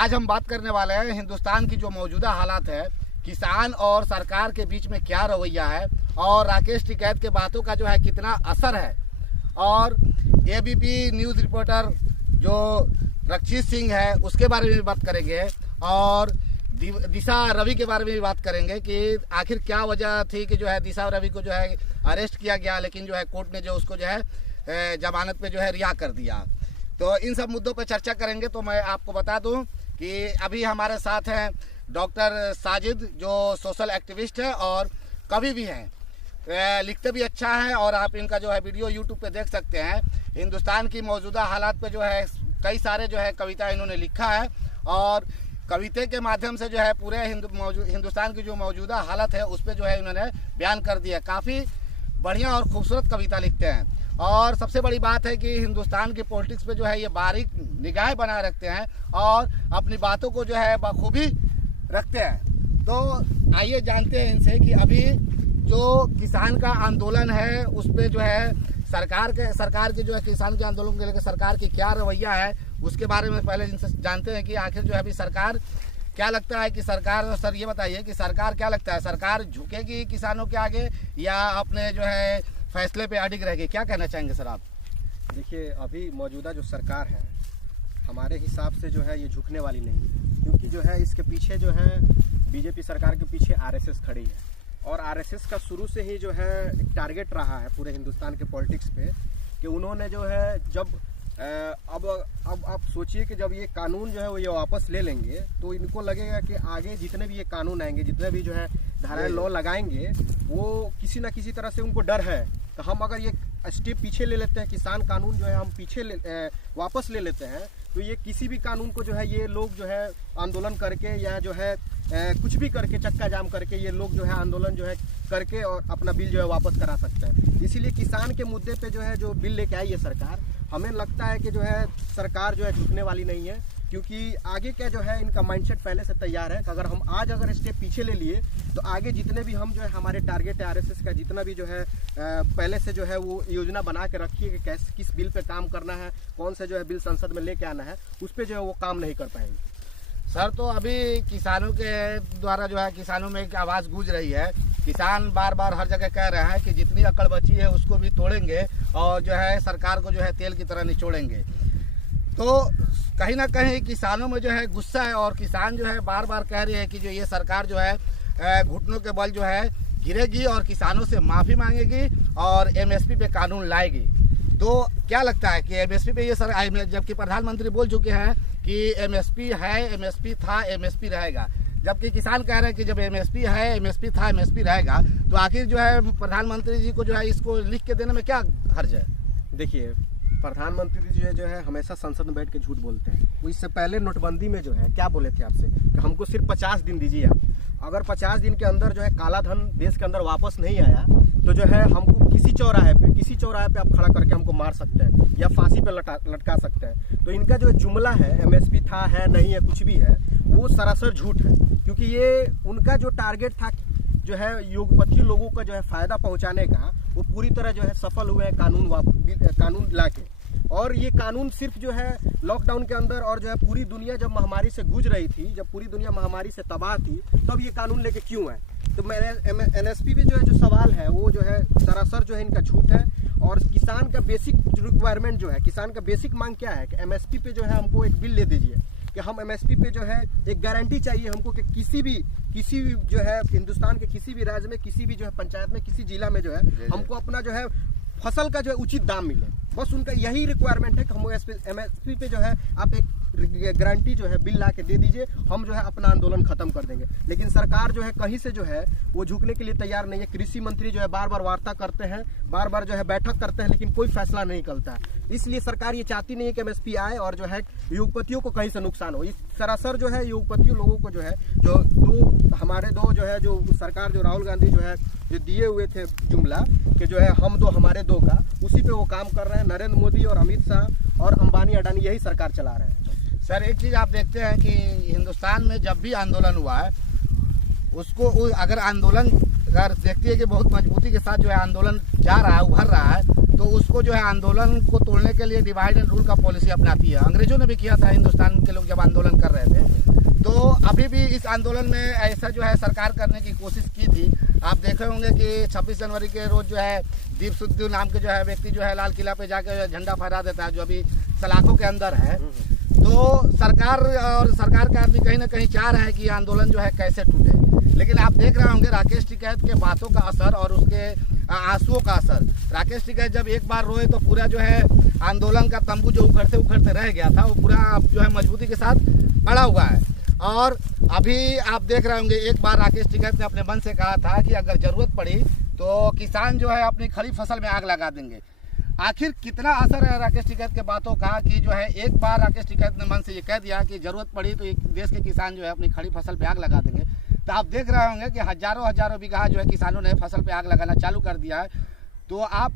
आज हम बात करने वाले हैं हिंदुस्तान की जो मौजूदा हालात है, किसान और सरकार के बीच में क्या रवैया है और राकेश टिकैत के बातों का जो है कितना असर है। और एबीपी न्यूज़ रिपोर्टर जो रक्षित सिंह है उसके बारे में भी बात करेंगे और दिशा रवि के बारे में भी बात करेंगे कि आखिर क्या वजह थी कि जो है दिशा रवि को जो है अरेस्ट किया गया, लेकिन जो है कोर्ट ने जो उसको जो है जमानत पे जो है रिहा कर दिया। तो इन सब मुद्दों पर चर्चा करेंगे। तो मैं आपको बता दूं कि अभी हमारे साथ हैं डॉक्टर साजिद जो सोशल एक्टिविस्ट है और कवि भी हैं, लिखते भी अच्छा है और आप इनका जो है वीडियो यूट्यूब पे देख सकते हैं। हिंदुस्तान की मौजूदा हालात पे जो है कई सारे जो है कविता इन्होंने लिखा है और कविता के माध्यम से जो है पूरे हिंदुस्तान की जो मौजूदा हालत है उस पर जो है इन्होंने बयान कर दिया। काफ़ी बढ़िया और खूबसूरत कविता लिखते हैं और सबसे बड़ी बात है कि हिंदुस्तान की पॉलिटिक्स पे जो है ये बारीक निगाह बनाए रखते हैं और अपनी बातों को जो है बखूबी रखते हैं। तो आइए जानते हैं इनसे कि अभी जो किसान का आंदोलन है उस पर जो है सरकार के जो है किसान के आंदोलन के लेकर सरकार की क्या रवैया है उसके बारे में पहले इनसे जानते हैं कि आखिर जो है अभी सरकार क्या लगता है कि सरकार, सर ये बताइए कि सरकार क्या लगता है, सरकार झुकेगी किसानों के आगे या अपने जो है फैसले पे अडिग रहेगी? क्या कहना चाहेंगे सर आप? देखिए, अभी मौजूदा जो सरकार है हमारे हिसाब से जो है ये झुकने वाली नहीं है, क्योंकि जो है इसके पीछे जो है बीजेपी सरकार के पीछे आरएसएस खड़ी है और आरएसएस का शुरू से ही जो है एक टारगेट रहा है पूरे हिंदुस्तान के पॉलिटिक्स पे कि उन्होंने जो है जब अब आप सोचिए कि जब ये कानून जो है वो ये वापस ले लेंगे तो इनको लगेगा कि आगे जितने भी ये कानून आएंगे, जितने भी जो है धाराएं लॉ लगाएंगे, वो किसी ना किसी तरह से उनको डर है तो हम अगर ये स्टेप पीछे ले लेते हैं, किसान कानून जो है हम वापस ले लेते हैं, तो ये किसी भी कानून को जो है ये लोग जो है आंदोलन करके या जो है कुछ भी करके चक्का जाम करके ये लोग जो है आंदोलन जो है करके और अपना बिल जो है वापस करा सकते हैं। इसीलिए किसान के मुद्दे पे जो है जो बिल लेके आई है सरकार, हमें लगता है कि जो है सरकार जो है झुकने वाली नहीं है, क्योंकि आगे क्या जो है इनका माइंडसेट पहले से तैयार है कि अगर हम आज अगर स्टेप पीछे ले लिए तो आगे जितने भी हम जो है हमारे टारगेट है आरएसएस का जितना भी जो है पहले से जो है वो योजना बना के रखी है कि कैसे किस बिल पे काम करना है, कौन से जो है बिल संसद में लेके आना है, उस पर जो है वो काम नहीं कर पाएंगे। सर तो अभी किसानों के द्वारा जो है किसानों में एक आवाज़ गूंज रही है, किसान बार बार हर जगह कह रहे हैं कि जितनी अकड़ बची है उसको भी तोड़ेंगे और जो है सरकार को जो है तेल की तरह निचोड़ेंगे। तो कहीं ना कहीं किसानों में जो है गुस्सा है और किसान जो है बार बार कह रहे हैं कि जो ये सरकार जो है घुटनों के बल जो है गिरेगी और किसानों से माफ़ी मांगेगी और एमएसपी पे कानून लाएगी। तो क्या लगता है कि एमएसपी पे ये सर, जबकि प्रधानमंत्री बोल चुके हैं कि एमएसपी है, एमएसपी था, एमएसपी रहेगा, जबकि किसान कह रहे हैं कि जब एमएसपी है, एमएसपी था, एमएसपी रहेगा, तो आखिर जो है प्रधानमंत्री जी को जो है इसको लिख के देने में क्या हर्ज है? देखिए, प्रधानमंत्री जी जो है हमेशा संसद में बैठ के झूठ बोलते हैं। वो इससे पहले नोटबंदी में जो है क्या बोले थे आपसे कि हमको सिर्फ 50 दिन दीजिए आप, अगर 50 दिन के अंदर जो है काला धन देश के अंदर वापस नहीं आया तो जो है हमको किसी चौराहे पे आप खड़ा करके हमको मार सकते हैं या फांसी पे लटका सकते हैं। तो इनका जो जुमला है एमएसपी था, है, नहीं है, कुछ भी है, वो सरासर झूठ है, क्योंकि ये उनका जो टारगेट था जो है योगपति लोगों का जो है फायदा पहुंचाने का, वो पूरी तरह जो है सफल हुए हैं कानून लाके। और ये कानून सिर्फ जो है लॉकडाउन के अंदर और जो है पूरी दुनिया जब महामारी से गूंज रही थी, जब पूरी दुनिया महामारी से तबाह थी, तब ये कानून लेके क्यों आए? तो मेरे एनएसपी पे जो है जो सवाल है वो जो है सरासर जो है इनका झूठ है। और किसान का बेसिक रिक्वायरमेंट जो है, किसान का बेसिक मांग क्या है कि एमएसपी पे जो है हमको एक बिल ले दीजिए कि हम एमएसपी पे जो है एक गारंटी चाहिए हमको कि किसी भी जो है हिंदुस्तान के किसी भी राज्य में, किसी भी जो है पंचायत में, किसी जिला में जो है हमको अपना जो है फसल का जो है उचित दाम मिले। बस उनका यही रिक्वायरमेंट है कि हम एमएसपी पे जो है आप एक गारंटी जो है बिल ला के दे दीजिए, हम जो है अपना आंदोलन खत्म कर देंगे। लेकिन सरकार जो है कहीं से जो है वो झुकने के लिए तैयार नहीं है। कृषि मंत्री जो है बार बार वार्ता करते हैं, बार बार जो है बैठक करते हैं, लेकिन कोई फैसला नहीं निकलता है। इसलिए सरकार ये चाहती नहीं है कि एमएसपी आए और जो है युगपतियों को कहीं से नुकसान हो। इस सरासर जो है युगपतियों लोगों को जो है जो हमारे दो जो है जो सरकार जो राहुल गांधी जो है जो दिए हुए थे जुमला कि जो है हम दो हमारे दो का, उसी पे वो काम कर रहे हैं। नरेंद्र मोदी और अमित शाह और अंबानी अडानी यही सरकार चला रहे हैं। सर एक चीज़ आप देखते हैं कि हिंदुस्तान में जब भी आंदोलन हुआ है उसको अगर आंदोलन अगर देखती है कि बहुत मजबूती के साथ जो है आंदोलन जा रहा है, उभर रहा है, तो उसको जो है आंदोलन को तोड़ने के लिए डिवाइड एंड रूल का पॉलिसी अपनाती है। अंग्रेजों ने भी किया था, हिंदुस्तान के लोग जब आंदोलन कर रहे थे। तो अभी भी इस आंदोलन में ऐसा जो है सरकार करने की कोशिश की थी। आप देखे होंगे कि 26 जनवरी के रोज जो है दीप सिद्धू नाम के जो है व्यक्ति जो है लाल किला पे जाकर झंडा फहरा देता है, जो अभी सलाखों के अंदर है। तो सरकार और सरकार के आदमी कहीं ना कहीं चाह रहे हैं कि ये आंदोलन जो है कैसे टूटे। लेकिन आप देख रहे होंगे राकेश टिकैत के बातों का असर और उसके आंसुओं का असर। राकेश टिकैत जब एक बार रोए तो पूरा जो है आंदोलन का तंबू जो उखड़ते उखड़ते रह गया था वो पूरा जो है मजबूती के साथ अड़ा हुआ है। और अभी आप देख रहे होंगे एक बार राकेश टिकैत ने अपने मन से कहा था कि अगर जरूरत पड़ी तो किसान जो है अपनी खड़ी फसल में आग लगा देंगे। आखिर कितना असर है राकेश टिकैत के बातों का कि जो है एक बार राकेश टिकैत ने मन से ये कह दिया कि जरूरत पड़ी तो देश के किसान जो है अपनी खड़ी फसल पे आग लगा देंगे। तो आप देख रहे होंगे कि हजारों बीघा जो है किसानों ने फसल पे आग लगाना चालू कर दिया है। तो आप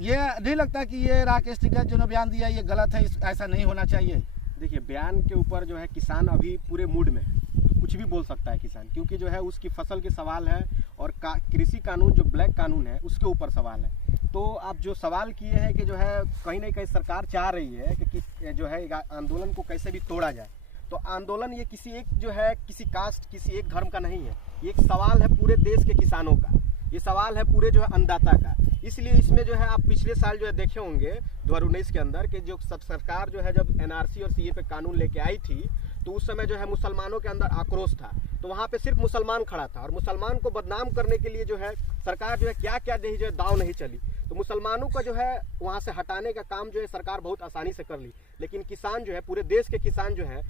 ये नहीं लगता कि ये राकेश टिकैत जो ने बयान दिया ये गलत है, ऐसा नहीं होना चाहिए? देखिए, बयान के ऊपर जो है किसान अभी पूरे मूड में है, तो कुछ भी बोल सकता है किसान, क्योंकि जो है उसकी फसल के सवाल है और कृषि कानून जो ब्लैक कानून है उसके ऊपर सवाल है। तो आप जो सवाल किए हैं कि जो है कहीं ना कहीं सरकार चाह रही है कि जो है आंदोलन को कैसे भी तोड़ा जाए। तो आंदोलन ये किसी एक जो है किसी कास्ट किसी एक धर्म का नहीं है, ये एक सवाल है पूरे देश के किसानों का, ये सवाल है पूरे जो है अन्नदाता का। इसलिए इसमें जो है आप पिछले साल जो है देखे होंगे 2019 के अंदर कि जो सब सरकार जो है जब एनआरसी और सीए पे कानून लेके आई थी तो उस समय जो है मुसलमानों के अंदर आक्रोश था। तो वहाँ पे सिर्फ मुसलमान खड़ा था और मुसलमान को बदनाम करने के लिए जो है सरकार जो है क्या क्या नहीं जो है दाव नहीं चली। तो मुसलमानों का जो है वहाँ से हटाने का काम जो है सरकार बहुत आसानी से कर ली। लेकिन किसान जो है पूरे देश के किसान जो है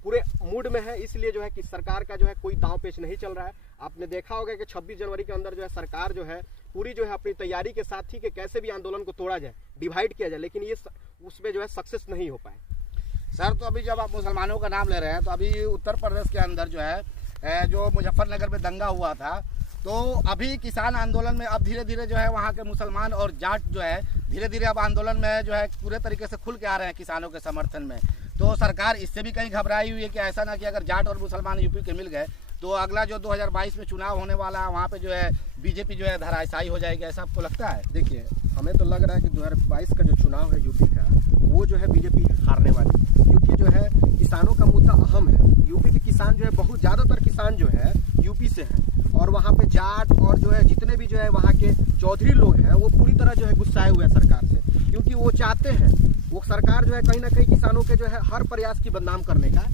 पूरे मूड में है, इसलिए जो है कि सरकार का जो है कोई दांव पेच नहीं चल रहा है। आपने देखा होगा कि 26 जनवरी के अंदर जो है सरकार जो है पूरी जो है अपनी तैयारी के साथ थी कि कैसे भी आंदोलन को तोड़ा जाए, डिवाइड किया जाए, लेकिन ये उसमें जो है सक्सेस नहीं हो पाए। सर, तो अभी जब आप मुसलमानों का नाम ले रहे हैं तो अभी उत्तर प्रदेश के अंदर जो है जो मुजफ्फरनगर में दंगा हुआ था, तो अभी किसान आंदोलन में अब धीरे धीरे जो है वहाँ के मुसलमान और जाट जो है धीरे धीरे अब आंदोलन में जो है पूरे तरीके से खुल के आ रहे हैं किसानों के समर्थन में। तो सरकार इससे भी कहीं घबराई हुई है कि ऐसा ना कि अगर जाट और मुसलमान यूपी के मिल गए तो अगला जो 2022 में चुनाव होने वाला है वहाँ पे जो है बीजेपी जो है धराशायी हो जाएगी, ऐसा आपको लगता है? देखिए, हमें तो लग रहा है कि 2022 का जो चुनाव है यूपी का वो जो है बीजेपी हारने वाली है, क्योंकि जो है किसानों का मुद्दा अहम है। यूपी के किसान जो है बहुत ज़्यादातर किसान जो है यूपी से हैं और वहाँ पे जाट और जो है जितने भी जो है वहाँ के चौधरी लोग हैं वो पूरी तरह जो है गुस्साए हुए हैं सरकार से, क्योंकि वो चाहते हैं वो सरकार जो है कहीं ना कहीं किसानों के जो है हर प्रयास की बदनाम करने का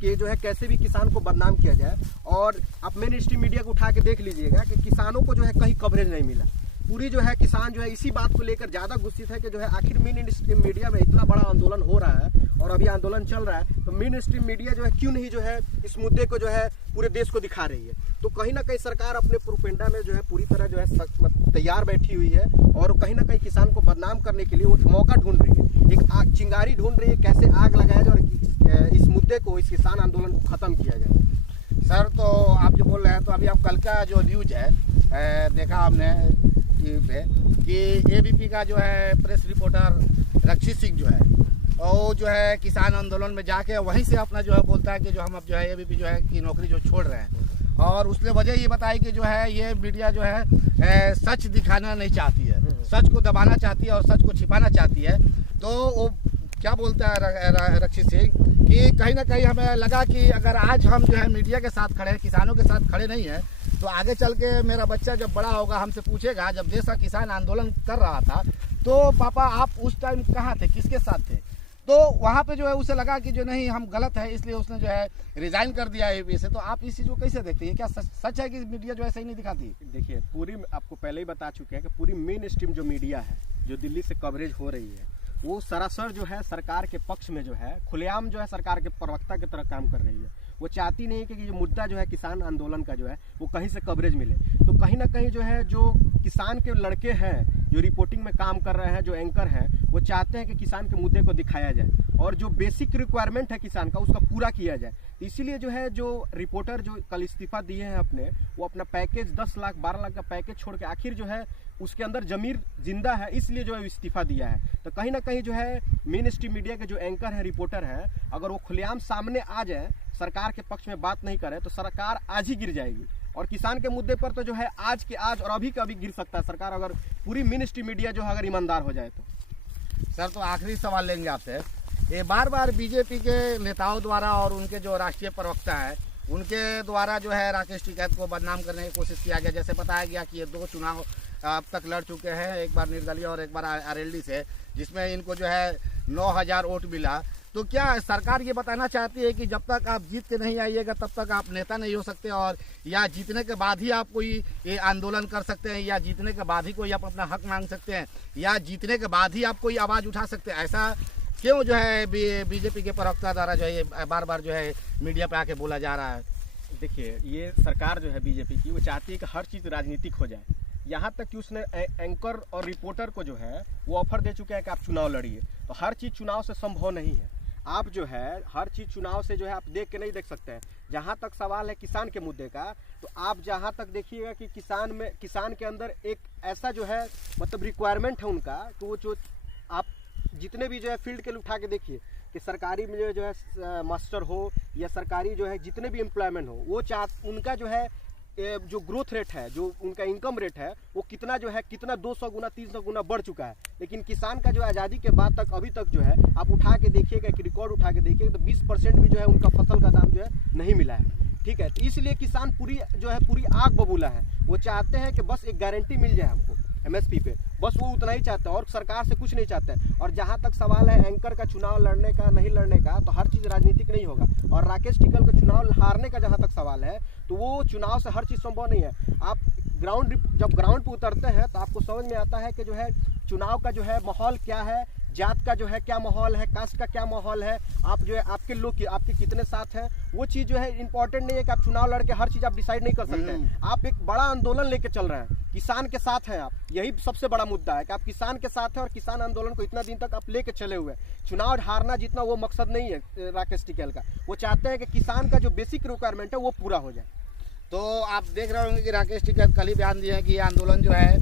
कि जो है कैसे भी किसान को बदनाम किया जाए। और आप मेन स्ट्रीम मीडिया को उठा के देख लीजिएगा कि किसानों को जो है कहीं कवरेज नहीं मिला। पूरी जो है किसान जो है इसी बात को लेकर ज़्यादा गुस्सित है कि जो है आखिर मेन स्ट्रीम मीडिया में इतना बड़ा आंदोलन हो रहा है और अभी आंदोलन चल रहा है, तो मेन स्ट्रीम मीडिया जो है क्यों नहीं जो है इस मुद्दे को जो है पूरे देश को दिखा रही है। तो कहीं ना कहीं सरकार अपने प्रोपेगेंडा में जो है पूरी तरह जो है तैयार बैठी हुई है और कहीं ना कहीं किसान को बदनाम करने के लिए वो एक मौका ढूंढ रही है, एक आग चिंगारी ढूंढ रही है, कैसे आग लगाया जाए और इस मुद्दे को, इस किसान आंदोलन को ख़त्म किया जाए। सर, तो आप जो बोल रहे हैं तो अभी आप कल का जो न्यूज है देखा हमने टीवी पे कि एबीपी का जो है प्रेस रिपोर्टर रक्षित सिंह जो है वो जो है किसान आंदोलन में जाके वहीं से अपना जो है बोलता है कि जो हम अब जो है एबीपी जो है की नौकरी जो छोड़ रहे हैं, और उसने वजह ये बताई कि जो है ये मीडिया जो है सच दिखाना नहीं चाहती है, सच को दबाना चाहती है और सच को छिपाना चाहती है। तो वो क्या बोलता है रक्षित सिंह कि कहीं ना कहीं हमें लगा कि अगर आज हम जो है मीडिया के साथ खड़े हैं, किसानों के साथ खड़े नहीं हैं, तो आगे चल के मेरा बच्चा जब बड़ा होगा हमसे पूछेगा जब देश का किसान आंदोलन कर रहा था तो पापा आप उस टाइम कहाँ थे, किसके साथ थे? तो वहाँ पे जो है उसे लगा कि जो नहीं हम गलत है, इसलिए उसने जो है रिजाइन कर दिया एबीपी से। तो आप इस चीज़ को कैसे देखते हैं? क्या सच है कि मीडिया जो है सही नहीं दिखाती? देखिए, पूरी आपको पहले ही बता चुके हैं कि पूरी मेन स्ट्रीम जो मीडिया है जो दिल्ली से कवरेज हो रही है वो सरासर जो है सरकार के पक्ष में जो है खुलेआम जो है सरकार के प्रवक्ता की तरह काम कर रही है। वो चाहती नहीं कि जो मुद्दा जो है किसान आंदोलन का जो है वो कहीं से कवरेज मिले। तो कहीं ना कहीं जो है जो किसान के लड़के हैं जो रिपोर्टिंग में काम कर रहे हैं, जो एंकर हैं, वो चाहते हैं कि किसान के मुद्दे को दिखाया जाए और जो बेसिक रिक्वायरमेंट है किसान का उसका पूरा किया जाए। तो इसीलिए जो है जो रिपोर्टर जो कल इस्तीफा दिए हैं अपने, वो अपना पैकेज 10 लाख 12 लाख का पैकेज छोड़ के आखिर जो है उसके अंदर जमीर जिंदा है, इसलिए जो है इस्तीफा दिया है। तो कहीं ना कहीं जो है मेन स्ट्रीम मीडिया के जो एंकर है, रिपोर्टर है, अगर वो खुलेआम सामने आ जाए, सरकार के पक्ष में बात नहीं करे तो सरकार आज ही गिर जाएगी और किसान के मुद्दे पर तो जो है आज के आज और अभी का अभी गिर सकता है सरकार, अगर पूरी मेन स्ट्रीम मीडिया जो है अगर ईमानदार हो जाए तो। सर, तो आखिरी सवाल लेंगे आपसे। ये बार बार बीजेपी के नेताओं द्वारा और उनके जो राष्ट्रीय प्रवक्ता है उनके द्वारा जो है राकेश टिकैत को बदनाम करने की कोशिश किया गया। जैसे बताया गया कि ये 2 चुनाव अब तक लड़ चुके हैं, एक बार निर्दलीय और एक बार आरएलडी से, जिसमें इनको जो है 9,000 वोट मिला। तो क्या सरकार ये बताना चाहती है कि जब तक आप जीत के नहीं आइएगा तब तक आप नेता नहीं हो सकते, और या जीतने के बाद ही आप कोई ये आंदोलन कर सकते हैं, या जीतने के बाद ही कोई आप अपना हक मांग सकते हैं, या जीतने के बाद ही आप कोई आवाज़ उठा सकते हैं? ऐसा क्यों जो है बीजेपी के प्रवक्ता द्वारा जो है बार बार जो है मीडिया पे आके बोला जा रहा है? देखिए, ये सरकार जो है बीजेपी की, वो चाहती है कि हर चीज़ राजनीतिक हो जाए। यहाँ तक कि उसने एंकर और रिपोर्टर को जो है वो ऑफर दे चुके हैं कि आप चुनाव लड़िए। तो हर चीज़ चुनाव से संभव नहीं है। आप जो है हर चीज़ चुनाव से जो है आप देख के नहीं देख सकते हैं। जहाँ तक सवाल है किसान के मुद्दे का, तो आप जहाँ तक देखिएगा कि किसान के अंदर एक ऐसा जो है मतलब रिक्वायरमेंट है उनका, तो वो जो आप जितने भी जो है फील्ड के लिए उठा के देखिए कि सरकारी में जो है मास्टर हो या सरकारी जो है जितने भी एम्प्लॉयमेंट हो, वो उनका जो है जो ग्रोथ रेट है, जो उनका इनकम रेट है, वो कितना 200 गुना 300 गुना बढ़ चुका है। लेकिन किसान का जो आज़ादी के बाद तक अभी तक जो है आप उठा के देखिएगा, एक रिकॉर्ड उठा के देखिएगा, तो 20% भी जो है उनका फसल का दाम जो है नहीं मिला है। ठीक है, तो इसलिए किसान पूरी आग बबूला है। वो चाहते हैं कि बस एक गारंटी मिल जाए हमको एमएसपी पे, बस वो उतना ही चाहते हैं और सरकार से कुछ नहीं चाहते हैं। और जहाँ तक सवाल है एंकर का चुनाव लड़ने का नहीं लड़ने का, तो हर चीज़ राजनीतिक नहीं होगा। और राकेश टिकैत का चुनाव हारने का जहाँ तक सवाल है, तो वो चुनाव से हर चीज़ संभव नहीं है। आप जब ग्राउंड पे उतरते हैं तो आपको समझ में आता है कि जो है चुनाव का जो है माहौल क्या है, जात का जो है क्या माहौल है, कास्ट का क्या माहौल है, आप जो है आपके लोग आपके कितने साथ हैं, वो चीज़ जो है इंपॉर्टेंट नहीं है कि आप चुनाव लड़के हर चीज़ आप डिसाइड नहीं कर सकते हैं। आप एक बड़ा आंदोलन लेके चल रहे हैं, किसान के साथ हैं आप, यही सबसे बड़ा मुद्दा है कि आप किसान के साथ हैं और किसान आंदोलन को इतना दिन तक आप लेके चले हुए हैं। चुनाव हारना जीतना वो मकसद नहीं है राकेश टिकैत का। वो चाहते हैं कि किसान का जो बेसिक रिक्वायरमेंट है वो पूरा हो जाए। तो आप देख रहे होंगे कि राकेश टिकैत कल ही बयान दिए हैं कि ये आंदोलन जो है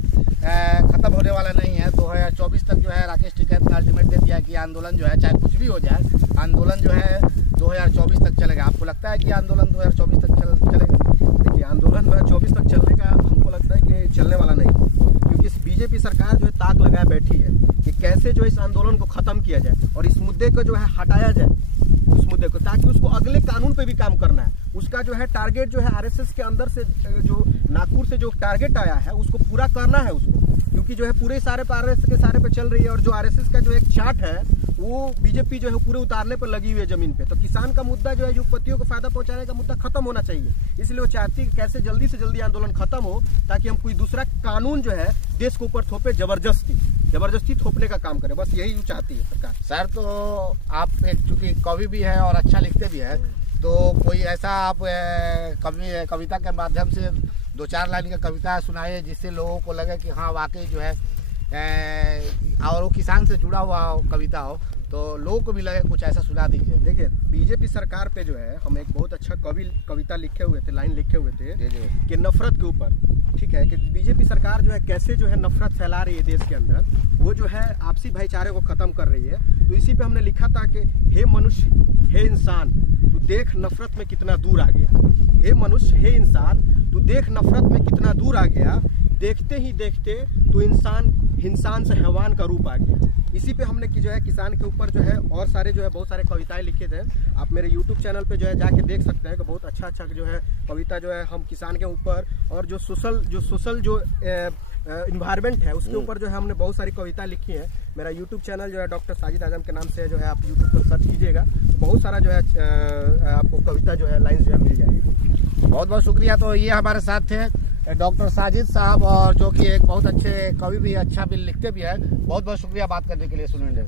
खत्म होने वाला नहीं है। 2024 तक जो है राकेश टिकैत ने अल्टीमेट दे दिया है कि आंदोलन जो है चाहे कुछ भी हो जाए, आंदोलन जो है 2024 तक चलेगा। आपको लगता है कि आंदोलन 2024 तक चलेगा? देखिए, आंदोलन 2024 तक चलने का हमको लगता है कि चलने वाला नहीं, क्योंकि इस बीजेपी सरकार जो है ताक लगाए बैठी है कि कैसे जो इस आंदोलन को खत्म किया जाए और इस मुद्दे को जो है हटाया जाए, उस मुद्दे को, ताकि उसको अगले कानून पे भी काम करना है। उसका जो है टारगेट जो है आरएसएस के अंदर से जो नागपुर से जो टारगेट आया है उसको पूरा करना है उसको, क्योंकि जो है पूरे सारे पे आरएसएस के सारे पे चल रही है। और जो आरएसएस का जो एक चार्ट है वो बीजेपी जो है पूरे उतारने पर लगी हुई है जमीन पे। तो किसान का मुद्दा जो है युगपतियों को फायदा पहुंचाने का मुद्दा खत्म होना चाहिए। इसलिए वो चाहती है कि कैसे जल्दी से जल्दी आंदोलन खत्म हो, ताकि हम कोई दूसरा कानून जो है देश के ऊपर थोपे, जबरदस्ती थोपने का काम करे। बस यही चाहती है सरकार। सर, तो आप एक चूँकि कवि भी है और अच्छा लिखते भी है, तो कोई ऐसा आप कविता के माध्यम से 2-4 लाइन की कविता सुनाए जिससे लोगों को लगे कि हाँ वाकई जो है और वो किसान से जुड़ा हुआ कविता हो, तो लोगों को भी लगे, कुछ ऐसा सुना दीजिए। देखिए, बीजेपी सरकार पे जो है हम एक बहुत अच्छा कविता लिखे हुए थे, लाइन लिखे हुए थे कि नफरत के ऊपर, ठीक है, कि बीजेपी सरकार जो है कैसे जो है नफरत फैला रही है देश के अंदर, वो जो है आपसी भाईचारे को खत्म कर रही है। तो इसी पे हमने लिखा था कि हे मनुष्य, हे इंसान, तू देख नफरत में कितना दूर आ गया। हे मनुष्य, हे इंसान, तू देख नफरत में कितना दूर आ गया। देखते ही देखते तो इंसान से हैवान का रूप आ गया। इसी पे हमने जो है किसान के ऊपर जो है और सारे जो है बहुत सारे कविताएं लिखे थे। आप मेरे YouTube चैनल पे जो है जाके देख सकते हैं कि बहुत अच्छा जो है कविता जो है हम किसान के ऊपर और जो सोशल जो इन्वायरमेंट है उसके ऊपर जो है हमने बहुत सारी कविता लिखी है। मेरा YouTube चैनल जो है डॉक्टर साजिद आजम के नाम से जो है आप YouTube पर सर्च कीजिएगा, बहुत सारा जो है आपको कविता जो है लाइन जो है मिल जाएगी। बहुत बहुत शुक्रिया। तो ये हमारे साथ थे डॉक्टर साजिद साहब, और जो कि एक बहुत अच्छे कवि भी, अच्छा भी लिखते भी है। बहुत बहुत शुक्रिया बात करने के लिए। सुनिए।